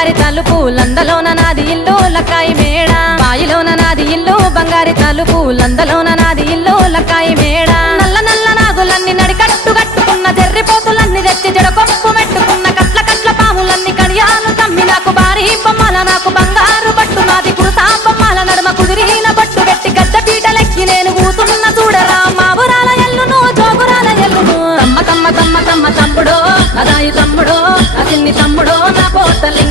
బంగారి తలుపు లందలోన నాది ఇల్లు లక్కాయి మేడ బాయిలోన నాది ఇల్లు బంగారి తలుపు లందలోన నాది ఇల్లు లక్కాయి మేడ నల్ల నల్ల నాగులన్నీ నడికట్టు కట్టుకున్న జర్రిపోతులన్నీ తెచ్చి జడకొప్పు మెట్టుకున్న కట్ల కట్ల పాములన్నీ కడియాలు తమ్మి నాకు భారీ బొమ్మల నాకు బంగారు పట్టు నాది కురుతా బొమ్మల నడుమ కుదిరిన పట్టు పెట్టి గడ్డ పీటలెక్కి నేను కూతున్న చూడరా మా ఊరాల ఎల్లును జోగురాల ఎల్లును తమ్మ తమ్మ తమ్మ తమ్మ తమ్ముడో అదాయి తమ్ముడో నా చిన్ని తమ్ముడో నా పోతలింగ